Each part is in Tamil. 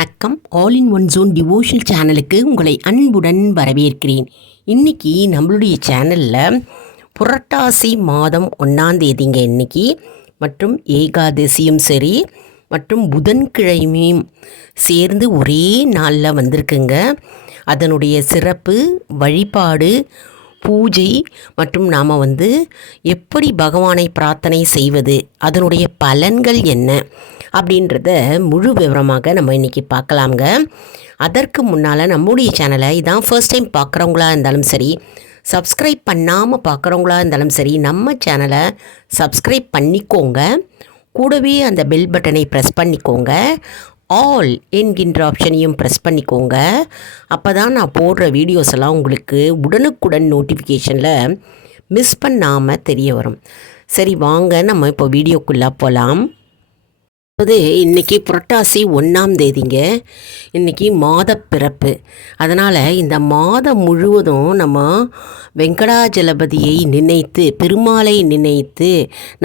வணக்கம். All in one zone devotional சேனலுக்கு உங்களை அன்புடன் வரவேற்கிறேன். இன்றைக்கி நம்மளுடைய சேனலில் புரட்டாசி மாதம் 1ஆம் தேதிங்க இன்றைக்கி, மற்றும் ஏகாதசியும் சரி மற்றும் புதன்கிழமையும் சேர்ந்து ஒரே நாளில் வந்திருக்குங்க. அதனுடைய சிறப்பு, வழிபாடு, பூஜை மற்றும் நாம் எப்படி பகவானை பிரார்த்தனை செய்வது, அதனுடைய பலன்கள் என்ன அப்படின்றத முழு விவரமாக நம்ம இன்றைக்கி பார்க்கலாங்க. அதற்கு முன்னால் நம்முடைய சேனலை இதான் ஃபர்ஸ்ட் டைம் பார்க்குறவங்களா இருந்தாலும் சரி, சப்ஸ்கிரைப் பண்ணாமல் பார்க்குறவங்களா இருந்தாலும் சரி, நம்ம சேனலை சப்ஸ்கிரைப் பண்ணிக்கோங்க. கூடவே அந்த பெல் பட்டனை ப்ரெஸ் பண்ணிக்கோங்க. ஆல் என்கின்ற ஆப்ஷனையும் ப்ரெஸ் பண்ணிக்கோங்க. அப்போ தான் நான் போடுற வீடியோஸ் எல்லாம் உங்களுக்கு உடனுக்குடன் நோட்டிஃபிகேஷனில் மிஸ் பண்ணாமல் தெரிய வரும். சரி, வாங்க நம்ம இப்போ வீடியோக்குள்ளே போகலாம். இன்றைக்கி புரட்டாசி 1ஆம் தேதிங்க. இன்றைக்கி மாத பிறப்பு. அதனால் இந்த மாதம் முழுவதும் நம்ம வெங்கடாஜலபதியை நினைத்து, பெருமாளை நினைத்து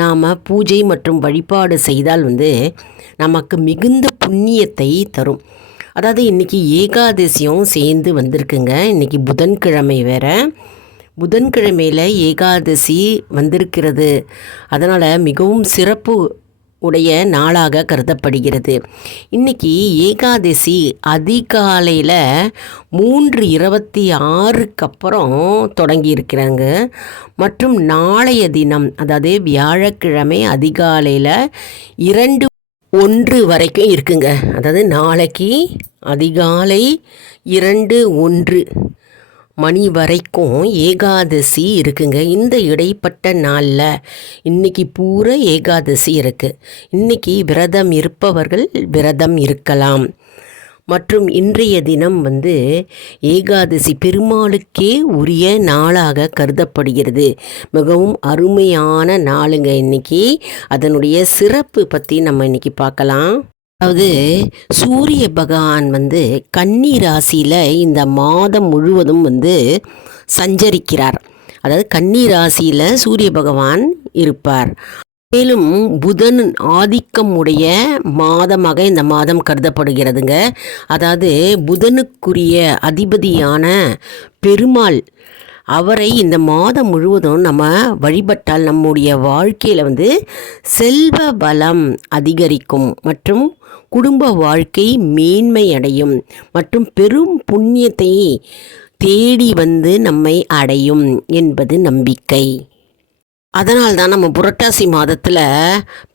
நாம் பூஜை மற்றும் வழிபாடு செய்தால் நமக்கு மிகுந்த புண்ணியத்தை தரும். அதாவது இன்றைக்கி ஏகாதசியும் சேர்ந்து வந்திருக்குங்க. இன்றைக்கி புதன்கிழமை வேறு. புதன்கிழமையில் ஏகாதசி வந்திருக்கிறது. அதனால் மிகவும் சிறப்பு உடைய நாளாக கருதப்படுகிறது. இன்றைக்கி ஏகாதசி அதிகாலையில் 3:26 அப்புறம் தொடங்கி இருக்கிறாங்க. மற்றும் நாளைய தினம், அதாவது வியாழக்கிழமை அதிகாலையில் 2:01 வரைக்கும் இருக்குங்க. அதாவது நாளைக்கு அதிகாலை 2:01 மணி வரைக்கும் ஏகாதசி இருக்குங்க. இந்த இடைப்பட்ட நாளில் இன்றைக்கி பூரா ஏகாதசி இருக்குது. இன்றைக்கி விரதம் இருப்பவர்கள் விரதம் இருக்கலாம். மற்றும் இன்றைய தினம் ஏகாதசி பெருமாளுக்கே உரிய நாளாக கருதப்படுகிறது. மிகவும் அருமையான நாளுங்க இன்றைக்கி. அதனுடைய சிறப்பு பற்றி நம்ம இன்றைக்கி பார்க்கலாம். அதாவது சூரிய பகவான் கன்னி ராசியில் இந்த மாதம் முழுவதும் சஞ்சரிக்கிறார். அதாவது கன்னி ராசியில் சூரிய பகவான் இருப்பார். மேலும் புதன் ஆதிக்கம் உடைய மாதமாக இந்த மாதம் கருதப்படுகிறதுங்க. அதாவது புதனுக்குரிய அதிபதியான பெருமாள், அவரை இந்த மாதம் முழுவதும் நம்ம வழிபட்டால் நம்முடைய வாழ்க்கையில் செல்வ பலம் அதிகரிக்கும் மற்றும் குடும்ப வாழ்க்கை மேன்மையடையும் மற்றும் பெரும் புண்ணியத்தை தேடி நம்மை அடையும் என்பது நம்பிக்கை. அதனால் தான் நம்ம புரட்டாசி மாதத்தில்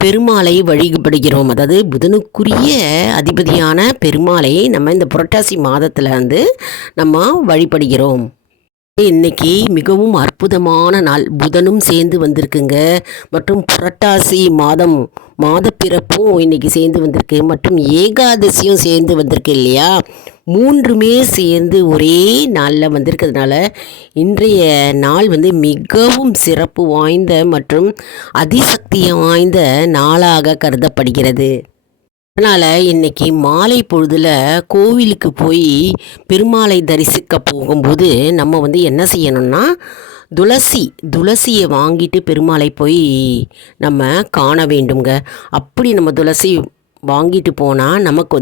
பெருமாளை வழிபடுகிறோம். அதாவது புதனுக்குரிய அதிபதியான பெருமாளை நம்ம இந்த புரட்டாசி மாதத்தில் நம்ம வழிபடுகிறோம். இன்றைக்கி மிகவும் அற்புதமான நாள். புதனும் சேர்ந்து வந்திருக்குங்க. மற்றும் புரட்டாசி மாத பிறப்பும் இன்றைக்கி சேர்ந்து வந்திருக்கு. மற்றும் ஏகாதசியும் சேர்ந்து வந்திருக்கு இல்லையா? மூன்றுமே சேர்ந்து ஒரே நாளில் வந்திருக்கிறதுனால இன்றைய நாள் மிகவும் சிறப்பு வாய்ந்த மற்றும் அதிசக்தி வாய்ந்த நாளாக கருதப்படுகிறது. அதனால் இன்றைக்கி மாலை பொழுதில் கோவிலுக்கு போய் பெருமாளை தரிசிக்க போகும்போது நம்ம என்ன செய்யணும்னா, துளசியை வாங்கிட்டு பெருமாளை போய் நம்ம காண வேண்டுங்க. அப்படி நம்ம துளசி வாங்கிட்டு போனால் நமக்கு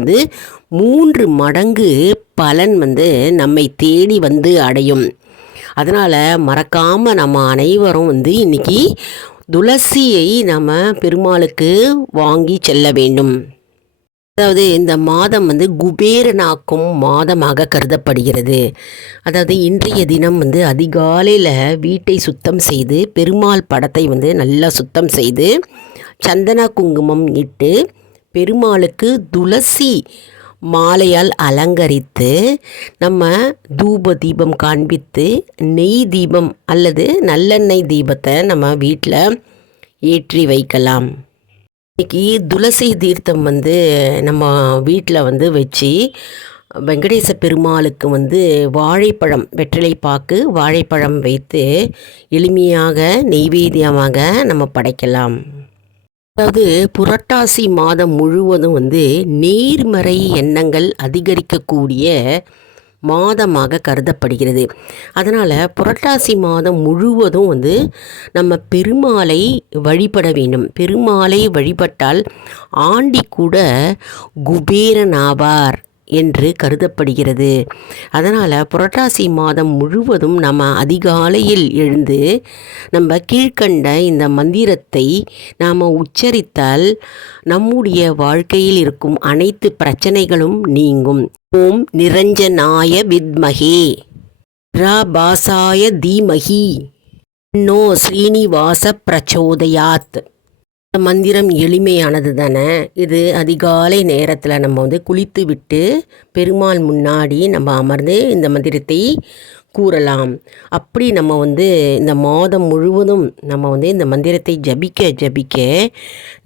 3 மடங்கு பலன் நம்மை தேடி அடையும். அதனால் மறக்காமல் நம்ம அனைவரும் இன்றைக்கி துளசியை நம்ம பெருமாளுக்கு வாங்கி செல்ல வேண்டும். அதாவது இந்த மாதம் குபேரனாக்கும் மாதமாக கருதப்படுகிறது. அதாவது இன்றைய தினம் அதிகாலையில் வீட்டை சுத்தம் செய்து பெருமாள் படத்தை நல்லா சுத்தம் செய்து சந்தன குங்குமம் இட்டு பெருமாளுக்கு துளசி மாலையால் அலங்கரித்து நம்ம தூப தீபம் காண்பித்து நெய் தீபம் அல்லது நல்லெண்ணெய் தீபத்தை நம்ம வீட்டில் ஏற்றி வைக்கலாம். இன்றைக்கி துளசி தீர்த்தம் நம்ம வீட்டில் வச்சு வெங்கடேச பெருமாளுக்கு வாழைப்பழம், வெற்றிலை பாக்கு, வாழைப்பழம் வைத்து எளிமையாக நெய்வேத்தியமாக நம்ம படைக்கலாம். அதாவது புரட்டாசி மாதம் முழுவதும் நேர்மறை எண்ணங்கள் அதிகரிக்கக்கூடிய மாதமாக கருதப்படுகிறது. அதனால் புரட்டாசி மாதம் முழுவதும் நம்ம பெருமாளை வழிபட வேண்டும். பெருமாளை வழிபட்டால் ஆண்டி கூட குபேரன் ஆவார் என்று கருதப்படுகிறது. அதனால் புரட்டாசி மாதம் முழுவதும் நம்ம அதிகாலையில் எழுந்து நம்ம கீழ்கண்ட இந்த மந்திரத்தை நாம் உச்சரித்தால் நம்முடைய வாழ்க்கையில் இருக்கும் அனைத்து பிரச்சனைகளும் நீங்கும். ஓம் நிரஞ்சனாய வித்மகே ராபாசாய தீமகி நோ ஸ்ரீனிவாச பிரச்சோதயாத். இந்த மந்திரம் எளிமையானது தானே. இது அதிகாலை நேரத்தில் நம்ம குளித்து விட்டு பெருமாள் முன்னாடி நம்ம அமர்ந்து இந்த மந்திரத்தை கூறலாம். அப்படி நம்ம இந்த மாதம் முழுவதும் நம்ம இந்த மந்திரத்தை ஜபிக்க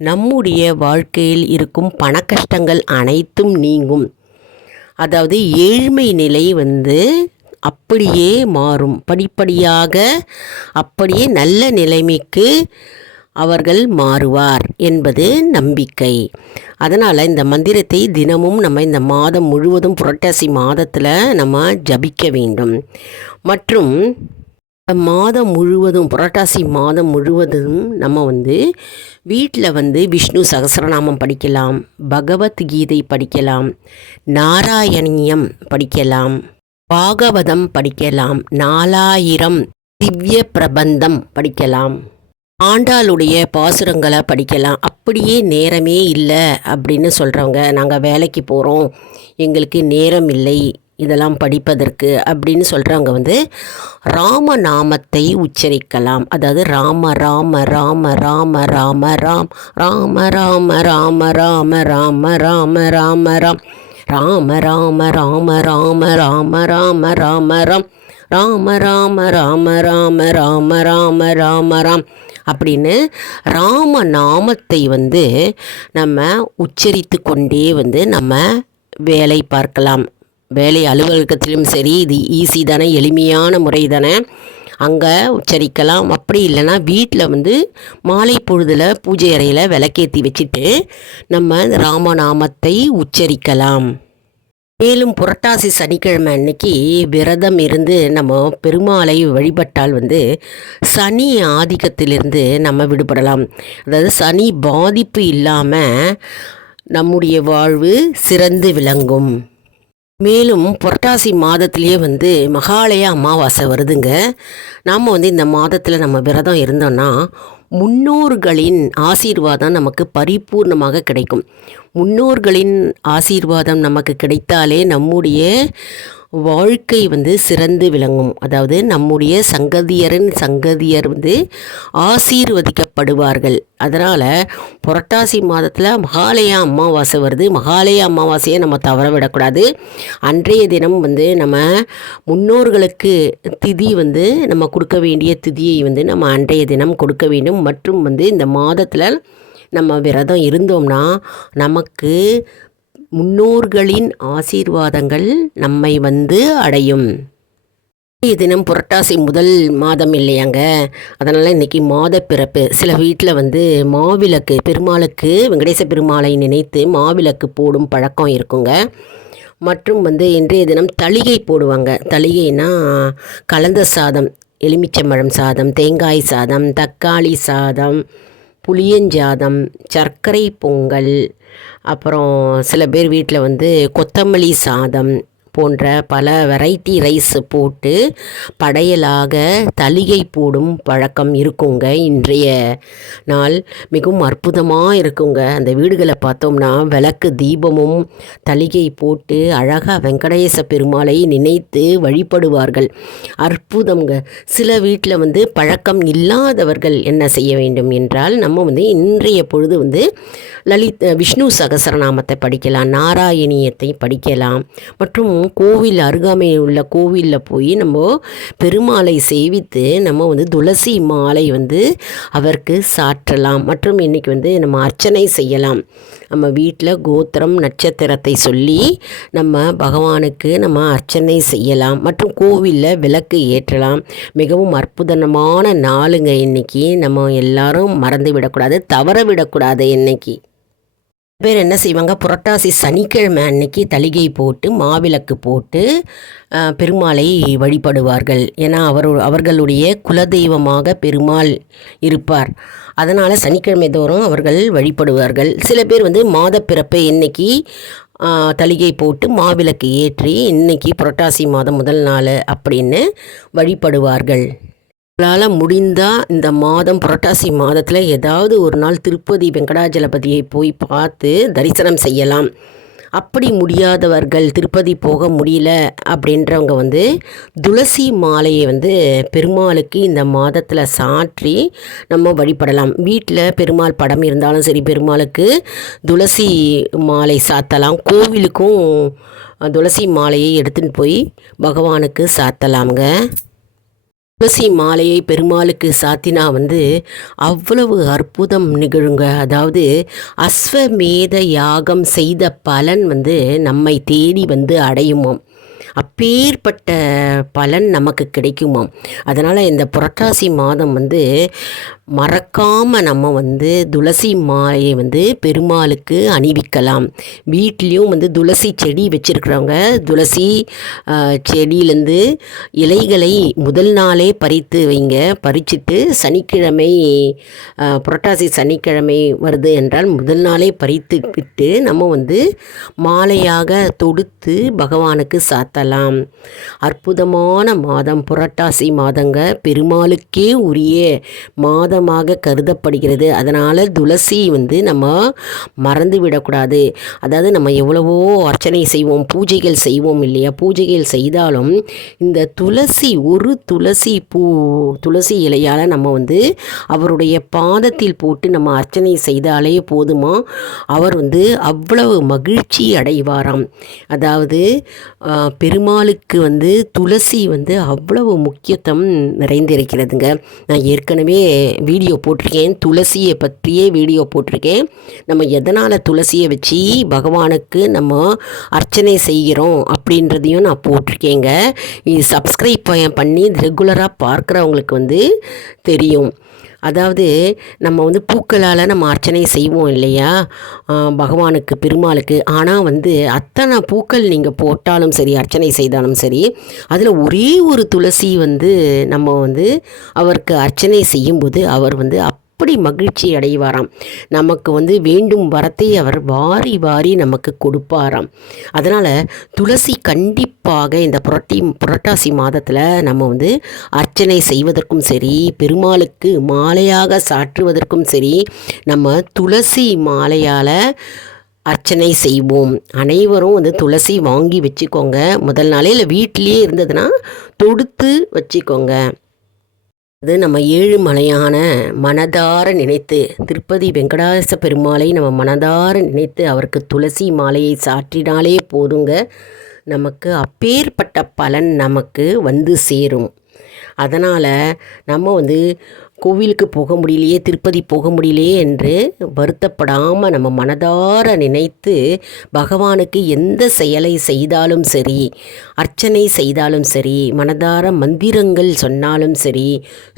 நம்முடைய வாழ்க்கையில் இருக்கும் பண கஷ்டங்கள் அனைத்தும் நீங்கும். அதாவது ஏழ்மை நிலை அப்படியே மாறும். படிப்படியாக அப்படியே நல்ல நிலைமைக்கு அவர்கள் மாறுவார் என்பது நம்பிக்கை. அதனால் இந்த மந்திரத்தை தினமும் நம்ம இந்த மாதம் முழுவதும் புரட்டாசி மாதத்தில் நம்ம ஜபிக்க வேண்டும். மற்றும் மாதம் முழுவதும் புரட்டாசி மாதம் முழுவதும் நம்ம வீட்டில் விஷ்ணு சகஸ்ரநாமம் படிக்கலாம், பகவத்கீதை படிக்கலாம், நாராயணியம் படிக்கலாம், பாகவதம் படிக்கலாம், 4000 திவ்ய பிரபந்தம் படிக்கலாம், ஆண்டாளுடைய பாசுரங்களை படிக்கலாம். அப்படியே நேரமே இல்லை அப்படின்னு சொல்கிறவங்க, நாங்கள் வேலைக்கு போகிறோம், எங்களுக்கு நேரம் இல்லை இதெல்லாம் படிப்பதற்கு அப்படின்னு சொல்கிறவங்க ராமநாமத்தை உச்சரிக்கலாம். அதாவது ராம ராம ராம ராம ராம ராம் ராம ராம ராம ராம ராம ராம ராம ராம் ராம ராம ராம ராம ராம ராம ராம ராம் ராம ராம ராம ராம ராம ராம ராம ராம் அப்படின்னு ராம நாமத்தை நம்ம உச்சரித்து கொண்டே நம்ம வேலை பார்க்கலாம். வேலை அலுவலகத்திலும் சரி, இது ஈஸி தானே, எளிமையான முறை தானே, அங்கே உச்சரிக்கலாம். அப்படி இல்லைன்னா வீட்டில் மாலை பொழுதில் பூஜை அறையில் விளக்கேற்றி வச்சுட்டு நம்ம ராமநாமத்தை உச்சரிக்கலாம். மேலும் புரட்டாசி சனிக்கிழமை அன்னைக்கு விரதம் இருந்து நம்ம பெருமாளை வழிபட்டால் சனி ஆதிக்கத்திலிருந்து நம்ம விடுபடலாம். அதாவது சனி பாதிப்பு இல்லாமல் நம்முடைய வாழ்வு சிறந்து விளங்கும். மேலும் புரட்டாசி மாதத்துலேயே மகாலய அமாவாசை வருதுங்க. நாம் இந்த மாதத்தில் நம்ம விரதம் இருந்தோன்னா முன்னோர்களின் ஆசீர்வாதம் நமக்கு பரிபூர்ணமாக கிடைக்கும். முன்னோர்களின் ஆசீர்வாதம் நமக்கு கிடைத்தாலே நம்முடைய வாழ்க்கை சிறந்து விளங்கும். அதாவது நம்முடைய சங்கதியர் ஆசீர்வதிக்கப்படுவார்கள். அதனால் புரட்டாசி மாதத்தில் மகாலய அமாவாசை வருது. மகாலய அமாவாசையை நம்ம தவற விடக்கூடாது. அன்றைய தினம் நம்ம முன்னோர்களுக்கு திதி நம்ம கொடுக்க வேண்டிய திதியை நம்ம அன்றைய தினம் கொடுக்க வேண்டும். மற்றும் இந்த மாதத்தில் நம்ம விரதம் இருந்தோம்னா நமக்கு முன்னோர்களின் ஆசீர்வாதங்கள் நம்மை அடையும். தினம் புரட்டாசி முதல் மாதம் இல்லையாங்க, அதனால் இன்றைக்கி மாத பிறப்பு. சில வீட்டில் மாவிளக்கு பெருமாளுக்கு வெங்கடேச பெருமாளை நினைத்து மாவிளக்கு போடும் பழக்கம் இருக்குங்க. மற்றும் இன்றைய தினம் தளிகை போடுவாங்க. தளிகைனா கலந்த சாதம், எலுமிச்சம்பழம் சாதம், தேங்காய் சாதம், தக்காளி சாதம், புளியஞ்சாதம், சர்க்கரை பொங்கல், அப்புறம் சில பேர் வீட்டில் கொத்தமல்லி சாதம் போன்ற பல வெரைட்டி ரைஸ் போட்டு படையலாக தளிகை போடும் பழக்கம் இருக்குங்க. இன்றைய நாள் மிகவும் அற்புதமாக இருக்குங்க. அந்த வீடுகளை பார்த்தோம்னா விளக்கு தீபமும் தளிகை போட்டு அழகாக வெங்கடேச பெருமாளை நினைத்து வழிபடுவார்கள். அற்புதங்க. சில வீட்டில் பழக்கம் இல்லாதவர்கள் என்ன செய்ய வேண்டும் என்றால், நம்ம இன்றைய பொழுது விஷ்ணு சகஸ்ரநாமத்தை படிக்கலாம், நாராயணியத்தை படிக்கலாம். மற்றும் கோவில் அருகாமையில் உள்ள கோவிலில் போய் நம்ம பெருமாளை சேவித்து நம்ம துளசி மாலை அவருக்கு சாற்றலாம். மற்றும் இன்றைக்கி நம்ம அர்ச்சனை செய்யலாம். நம்ம வீட்டில் கோத்திரம் நட்சத்திரத்தை சொல்லி நம்ம பகவானுக்கு நம்ம அர்ச்சனை செய்யலாம். மற்றும் கோவிலில் விளக்கு ஏற்றலாம். மிகவும் அற்புதமான நாளுங்க இன்றைக்கி. நம்ம எல்லாரும் மறந்து விடக்கூடாது, தவற விடக்கூடாது. இன்றைக்கி பேர் என்ன செய்வாங்க, புரட்டாசி சனிக்கிழமை அன்னைக்கு தளிகை போட்டு மாவிளக்கு போட்டு பெருமாளை வழிபடுவார்கள். ஏன்னா அவர்களுடைய குலதெய்வமாக பெருமாள் இருப்பார். அதனால் சனிக்கிழமை தோறும் அவர்கள் வழிபடுவார்கள். சில பேர் மாத பிறப்பு இன்னைக்கு தளிகை போட்டு மாவிளக்கு ஏற்றி இன்றைக்கி புரட்டாசி மாதம் முதல் நாள் அப்படின்னு வழிபடுவார்கள். உங்களால் முடிந்தால் இந்த மாதம் புரட்டாசி மாதத்தில் ஏதாவது ஒரு நாள் திருப்பதி வெங்கடாஜலபதியை போய் பார்த்து தரிசனம் செய்யலாம். அப்படி முடியாதவர்கள், திருப்பதி போக முடியல அப்படின்றவங்க துளசி மாலையை பெருமாளுக்கு இந்த மாதத்தில் சாற்றி நம்ம வழிபடலாம். வீட்டில் பெருமாள் படம் இருந்தாலும் சரி, பெருமாளுக்கு துளசி மாலை சாத்தலாம். கோவிலுக்கும் துளசி மாலையை எடுத்துன்னு போய் பகவானுக்கு சாத்தலாம்ங்க. துளசி மாலையை பெருமாளுக்கு சாத்தினா அவ்வளவு அற்புதம் நிகழுங்க. அதாவது அஸ்வமேத யாகம் செய்த பலன் நம்மை தேடி அடையுமாம். அப்பேற்பட்ட பலன் நமக்கு கிடைக்குமாம். அதனால் இந்த புரட்டாசி மாதம் மறக்காமல் நம்ம துளசி மாலையை பெருமாளுக்கு அணிவிக்கலாம். வீட்லேயும் துளசி செடி வச்சுருக்கிறவங்க துளசி செடியிலேருந்து இலைகளை முதல் நாளே பறித்து வைங்க. பறிச்சுட்டு சனிக்கிழமை, புரட்டாசி சனிக்கிழமை வருது என்றால் முதல் நாளே பறித்து விட்டு நம்ம மாலையாக தொடுத்து பகவானுக்கு சாத்தலாம். அற்புதமான மாதம் புரட்டாசி மாதங்க. பெருமாளுக்கே உரிய மாதமாக கருதப்படுகிறது. அதனால் துளசி நம்ம மறந்து விடக்கூடாது. அதாவது நம்ம எவ்வளவோ அர்ச்சனை செய்வோம், பூஜைகள் செய்வோம் இல்லையா? பூஜைகள் செய்தாலும் இந்த துளசி, ஒரு துளசி பூ, துளசி இலையால் நம்ம அவருடைய பாதத்தில் போட்டு நம்ம அர்ச்சனை செய்தாலே போதுமா, அவர் அவ்வளவு மகிழ்ச்சி அடைவாராம். அதாவது பெருமாளுக்கு துளசி அவ்வளவு முக்கியத்துவம் நிறைந்திருக்கிறதுங்க. நான் ஏற்கனவே வீடியோ போட்டிருக்கேன், துளசியை பற்றியே வீடியோ போட்டிருக்கேன். நம்ம எதனால் துளசியை வச்சு பகவானுக்கு நம்ம அர்ச்சனை செய்கிறோம் அப்படின்றதையும் நான் போட்டிருக்கேங்க. இது சப்ஸ்கிரைப் பண்ணி ரெகுலராக பார்க்குறவங்களுக்கு தெரியும். அதாவது நம்ம பூக்களால் நம்ம அர்ச்சனை செய்வோம் இல்லையா பகவானுக்கு, பெருமாளுக்கு. ஆனால் அத்தனை பூக்கள் நீங்கள் போட்டாலும் சரி, அர்ச்சனை செய்தாலும் சரி, அதில் ஒரே ஒரு துளசி நம்ம அவருக்கு அர்ச்சனை செய்யும்போது அவர் அப்படி மகிழ்ச்சி அடைவாராம். நமக்கு வேண்டும் வரத்தை அவர் வாரி வாரி நமக்கு கொடுப்பாராம். அதனால் துளசி கண்டிப்பாக இந்த புரட்டாசி மாதத்தில் நம்ம அர்ச்சனை செய்வதற்கும் சரி, பெருமாளுக்கு மாலையாக சாற்றுவதற்கும் சரி, நம்ம துளசி மாலையால் அர்ச்சனை செய்வோம். அனைவரும் துளசி வாங்கி வச்சுக்கோங்க. முதல் நாளே இல்லை வீட்டிலேயே இருந்ததுன்னா தொடுத்து வச்சுக்கோங்க. அது நம்ம ஏழுமலையான மனதார நினைத்து, திருப்பதி வெங்கடாச பெருமாளை நம்ம மனதார நினைத்து அவருக்கு துளசி மாலையை சாற்றினாலே போதுங்க. நமக்கு அப்பேற்பட்ட பலன் நமக்கு சேரும். அதனால் நம்ம கோவிலுக்கு போக முடியலையே, திருப்பதி போக முடியலையே என்று வருத்தப்படாமல் நம்ம மனதார நினைத்து பகவானுக்கு எந்த செயலை செய்தாலும் சரி, அர்ச்சனை செய்தாலும் சரி, மனதார மந்திரங்கள் சொன்னாலும் சரி,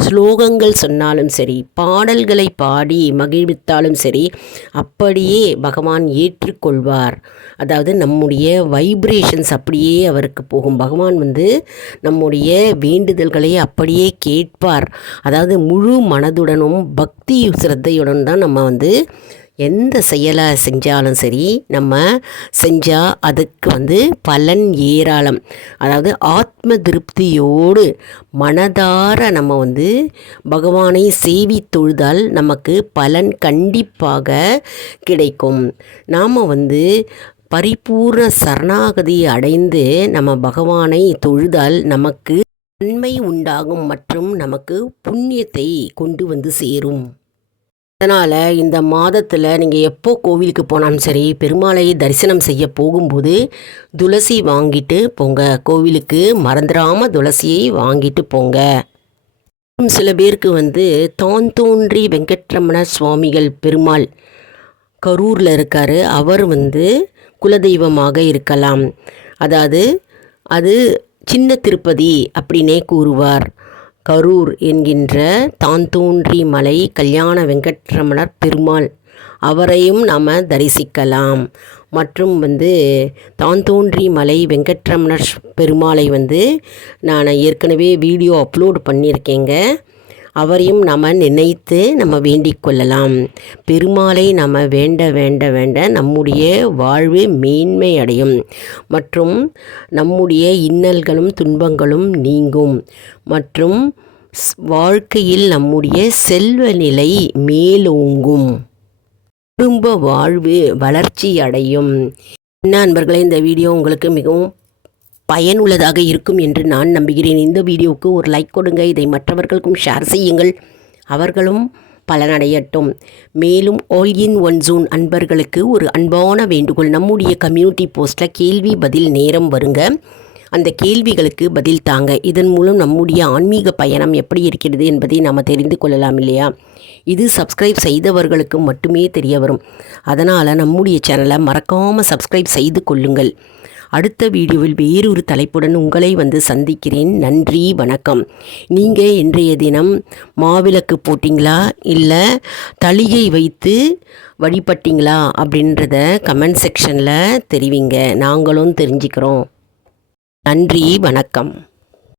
ஸ்லோகங்கள் சொன்னாலும் சரி, பாடல்களை பாடி மகிழ்வித்தாலும் சரி, அப்படியே பகவான் ஏற்றுக்கொள்வார். அதாவது நம்முடைய வைப்ரேஷன்ஸ் அப்படியே அவருக்கு போகும். பகவான் நம்முடைய வேண்டுதல்களை அப்படியே கேட்பார். அதாவது முழு மனதுடனும் பக்தி சிரத்தையுடன் தான் நம்ம எந்த செயலை செஞ்சாலும் சரி, நம்ம செஞ்சால் அதுக்கு பலன் ஏராளம். அதாவது ஆத்ம திருப்தியோடு மனதார நம்ம பகவானை சேவி தொழுதால் நமக்கு பலன் கண்டிப்பாக கிடைக்கும். நாம் பரிபூர்ண சரணாகதி அடைந்து நம்ம பகவானை தொழுதால் நமக்கு நன்மை உண்டாகும் மற்றும் நமக்கு புண்ணியத்தை கொண்டு சேரும். அதனால் இந்த மாதத்தில் நீங்கள் எப்போ கோவிலுக்கு போனாலும் சரி, பெருமாளை தரிசனம் செய்ய போகும்போது துளசி வாங்கிட்டு போங்க. கோவிலுக்கு மறந்துடாமல் துளசியை வாங்கிட்டு போங்க. சில பேருக்கு தான் தோன்றி வெங்கட்ரமண சுவாமிகள் பெருமாள் கரூரில் இருக்கார். அவர் குலதெய்வமாக இருக்கலாம். அதாவது அது சின்ன திருப்பதி அப்படின்னே கூறுவார். கரூர் என்கின்ற தான் தோன்றி மலை கல்யாண வெங்கட்ரமணர் பெருமாள், அவரையும் நாம் தரிசிக்கலாம். மற்றும் தான் தோன்றி மலை வெங்கட்ரமணர் பெருமாளை நான் ஏற்கனவே வீடியோ அப்லோட் பண்ணியிருக்கேங்க. அவரையும் நாம் நினைத்து நம்ம வேண்டிக் கொள்ளலாம். பெருமாளை நம்ம வேண்ட வேண்ட வேண்ட நம்முடைய வாழ்வு மேன்மை அடையும் மற்றும் நம்முடைய இன்னல்களும் துன்பங்களும் நீங்கும் மற்றும் வாழ்க்கையில் நம்முடைய செல்வ நிலை மேலோங்கும், குடும்ப வாழ்வு வளர்ச்சி அடையும். என்ன அன்பர்களே, இந்த வீடியோ உங்களுக்கு மிகவும் பயனுள்ளதாக இருக்கும் என்று நான் நம்புகிறேன். இந்த வீடியோவுக்கு ஒரு லைக் கொடுங்க, இதை மற்றவர்களுக்கும் ஷேர் செய்யுங்கள், அவர்களும் பலனடையட்டும். மேலும் ஆல் இன் ஒன் ஜோன் அன்பர்களுக்கு ஒரு அன்பான வேண்டுகோள், நம்முடைய கம்யூனிட்டி போஸ்ட்டில் கேள்வி பதில் நேரம் வருங்க, அந்த கேள்விகளுக்கு பதில் தாங்க. இதன் மூலம் நம்முடைய ஆன்மீக பயணம் எப்படி இருக்கிறது என்பதை நாம் தெரிந்து கொள்ளலாம் இல்லையா? இது சப்ஸ்கிரைப் செய்தவர்களுக்கு மட்டுமே தெரிய வரும். அதனால் நம்முடைய சேனலை மறக்காமல் சப்ஸ்கிரைப் செய்து கொள்ளுங்கள். அடுத்த வீடியோவில் வேறொரு தலைப்புடன் உங்களை சந்திக்கிறேன். நன்றி, வணக்கம். நீங்கள் இன்றைய தினம் மாவிளக்கு போட்டிங்களா இல்லை தளிகை வைத்து வழிபட்டிங்களா அப்படின்றத கமெண்ட் செக்ஷனில் தெரிவிங்க, நாங்களும் தெரிஞ்சுக்கிறோம். நன்றி, வணக்கம்.